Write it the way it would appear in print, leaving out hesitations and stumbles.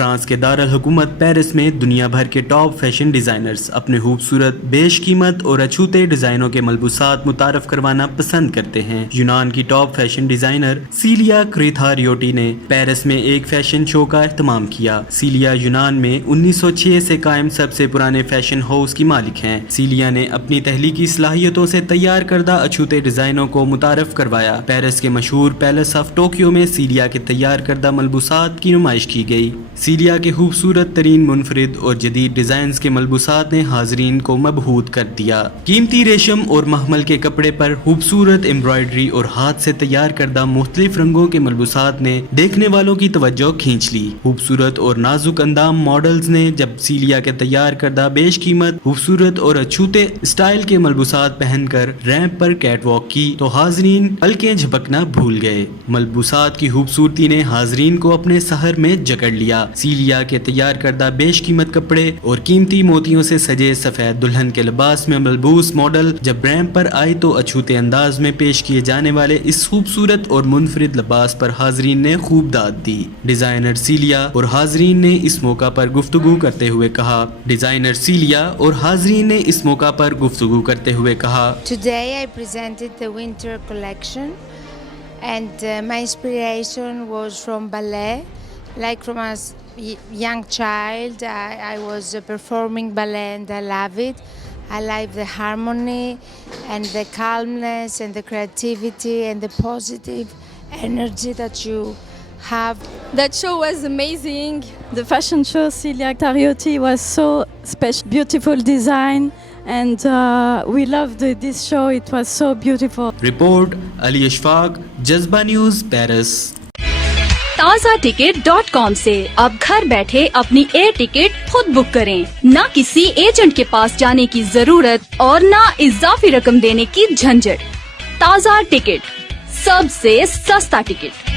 France کے دارالحکومت Paris میں دنیا بھر کے ٹاپ فیشن ڈیزائنرز اپنے خوبصورت بیش قیمت اور اچھوتے ڈیزائنوں کے ملبوسات متعارف کروانا پسند کرتے ہیں۔ یونان کی ٹاپ فیشن ڈیزائنر سیلیا کریتھاریوٹی نے پیرس میں ایک فیشن شو کا اہتمام کیا۔ سیلیا یونان میں 1906 سے قائم سب سے پرانے فیشن ہاؤس کی مالک ہیں۔ سیلیا نے اپنی تخلیقی صلاحیتوں سے تیار کردہ اچھوتے ڈیزائنوں کو متعارف کروایا۔ پیرس کے مشہور پیلس آف ٹوکیو میں سیلیا کے تیار کردہ ملبوسات کی نمائش کی گئی۔ سیلیا کے خوبصورت ترین منفرد اور جدید ڈیزائنز کے ملبوسات نے حاضرین کو مبہوت کر دیا۔ قیمتی ریشم اور مخمل کے کپڑے پر خوبصورت امبرائڈری اور ہاتھ سے تیار کردہ مختلف رنگوں کے ملبوسات نے دیکھنے والوں کی توجہ کھینچ لی۔ خوبصورت اور نازک اندام ماڈلز نے جب سیلیا کے تیار کردہ بیش قیمت خوبصورت اور اچھوتے اسٹائل کے ملبوسات پہن کر ریمپ پر کیٹ واک کی تو حاضرین پلکیں جھپکنا بھول گئے۔ ملبوسات کی خوبصورتی نے حاضرین کو اپنے سحر میں جکڑ لیا۔ سیلیا کے تیار کردہ بیش قیمت کپڑے اور قیمتی موتیوں سے سجے سفید دلہن کے لباس میں ملبوس ماڈل جب ریمپ پر آئی تو اچھوتے انداز میں پیش کیے جانے والے اس خوبصورت اور منفرد لباس پر حاضرین نے خوب داد دی۔ ڈیزائنر سیلیا اور حاضرین نے اس موقع پر گفتگو کرتے ہوئے کہا Today I presented the winter collection and my inspiration was from ballet. Like from a young child, I was performing ballet and I love it. I like the harmony and the calmness and the creativity and the positive energy that you have. That show was amazing. The fashion show Celia Tariotti was so special, beautiful design. And we loved this show. It was so beautiful. Report Ali Ashfaq, Jazba news, Paris. تازہ ٹکٹ.com سے اب گھر بیٹھے اپنی year ticket خود بک کریں۔ نہ کسی ایجنٹ کے پاس جانے کی ضرورت اور نہ اضافی رقم دینے کی جھنجھٹ۔ تازہ ٹکٹ، سب سے سستا ٹکٹ۔